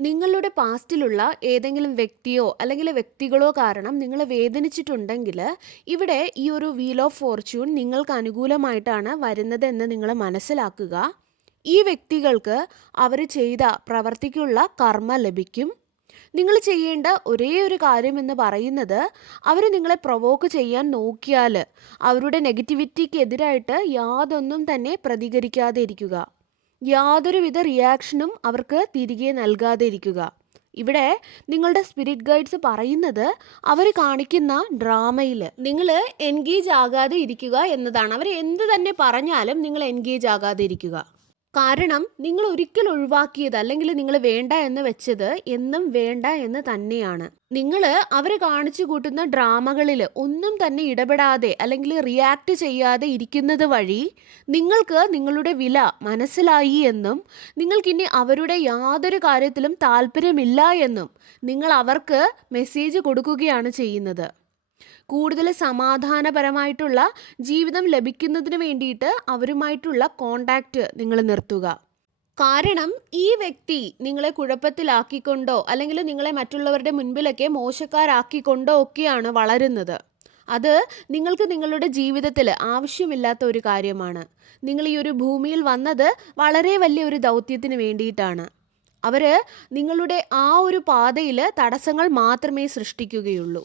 നിങ്ങളുടെ പാസ്റ്റിലുള്ള ഏതെങ്കിലും വ്യക്തിയോ അല്ലെങ്കിൽ വ്യക്തികളോ കാരണം നിങ്ങളെ വേദനിച്ചിട്ടുണ്ടെങ്കിൽ ഇവിടെ ഈ ഒരു വീൽ ഓഫ് ഫോർച്യൂൺ നിങ്ങൾക്ക് അനുകൂലമായിട്ടാണ് വരുന്നത് എന്ന് നിങ്ങൾ മനസ്സിലാക്കുക. ഈ വ്യക്തികൾക്ക് അവർ ചെയ്ത പ്രവർത്തിക്കുള്ള കർമ്മ ലഭിക്കും. നിങ്ങൾ ചെയ്യേണ്ട ഒരേ ഒരു കാര്യം എന്ന് പറയുന്നത് അവർ നിങ്ങളെ പ്രൊവോക്ക് ചെയ്യാൻ നോക്കിയാൽ അവരുടെ നെഗറ്റിവിറ്റിക്ക് എതിരായിട്ട് യാതൊന്നും തന്നെ പ്രതികരിക്കാതെ ഇരിക്കുക. യാതൊരുവിധ റിയാക്ഷനും അവർക്ക് തിരികെ നൽകാതെ ഇരിക്കുക. ഇവിടെ നിങ്ങളുടെ സ്പിരിറ്റ് ഗൈഡ്സ് പറയുന്നത് അവർ കാണിക്കുന്ന ഡ്രാമയിൽ നിങ്ങൾ എൻഗേജ് ആകാതെ ഇരിക്കുക എന്നതാണ്. അവർ എന്ത് തന്നെ പറഞ്ഞാലും നിങ്ങൾ എൻഗേജ് ആകാതെ ഇരിക്കുക. കാരണം നിങ്ങൾ ഒരിക്കൽ ഒഴിവാക്കിയത് അല്ലെങ്കിൽ നിങ്ങൾ വേണ്ട എന്ന് വെച്ചത് എന്നും വേണ്ട എന്ന് തന്നെയാണ്. നിങ്ങൾ അവർ കാണിച്ചു കൂട്ടുന്ന ഡ്രാമകളിൽ ഒന്നും തന്നെ ഇടപെടാതെ അല്ലെങ്കിൽ റിയാക്ട് ചെയ്യാതെ ഇരിക്കുന്നത് വഴി നിങ്ങൾക്ക് നിങ്ങളുടെ വില മനസ്സിലായി എന്നും നിങ്ങൾക്കിനി അവരുടെ യാതൊരു കാര്യത്തിലും താല്പര്യമില്ല എന്നും നിങ്ങൾ അവർക്ക് മെസ്സേജ് കൊടുക്കുകയാണ് ചെയ്യുന്നത്. കൂടുതൽ സമാധാനപരമായിട്ടുള്ള ജീവിതം ലഭിക്കുന്നതിന് വേണ്ടിയിട്ട് അവരുമായിട്ടുള്ള കോണ്ടാക്ട് നിങ്ങൾ നിർത്തുക. കാരണം ഈ വ്യക്തി നിങ്ങളെ കുഴപ്പത്തിലാക്കിക്കൊണ്ടോ അല്ലെങ്കിൽ നിങ്ങളെ മറ്റുള്ളവരുടെ മുൻപിലൊക്കെ മോശക്കാരാക്കിക്കൊണ്ടോ ഒക്കെയാണ് വളരുന്നത്. അത് നിങ്ങൾക്ക് നിങ്ങളുടെ ജീവിതത്തിൽ ആവശ്യമില്ലാത്ത ഒരു കാര്യമാണ്. നിങ്ങൾ ഈ ഒരു ഭൂമിയിൽ വന്നത് വളരെ വലിയ ഒരു ദൗത്യത്തിന് വേണ്ടിയിട്ടാണ്. അവർ നിങ്ങളുടെ ആ ഒരു പാതയിൽ തടസ്സങ്ങൾ മാത്രമേ സൃഷ്ടിക്കുകയുള്ളൂ.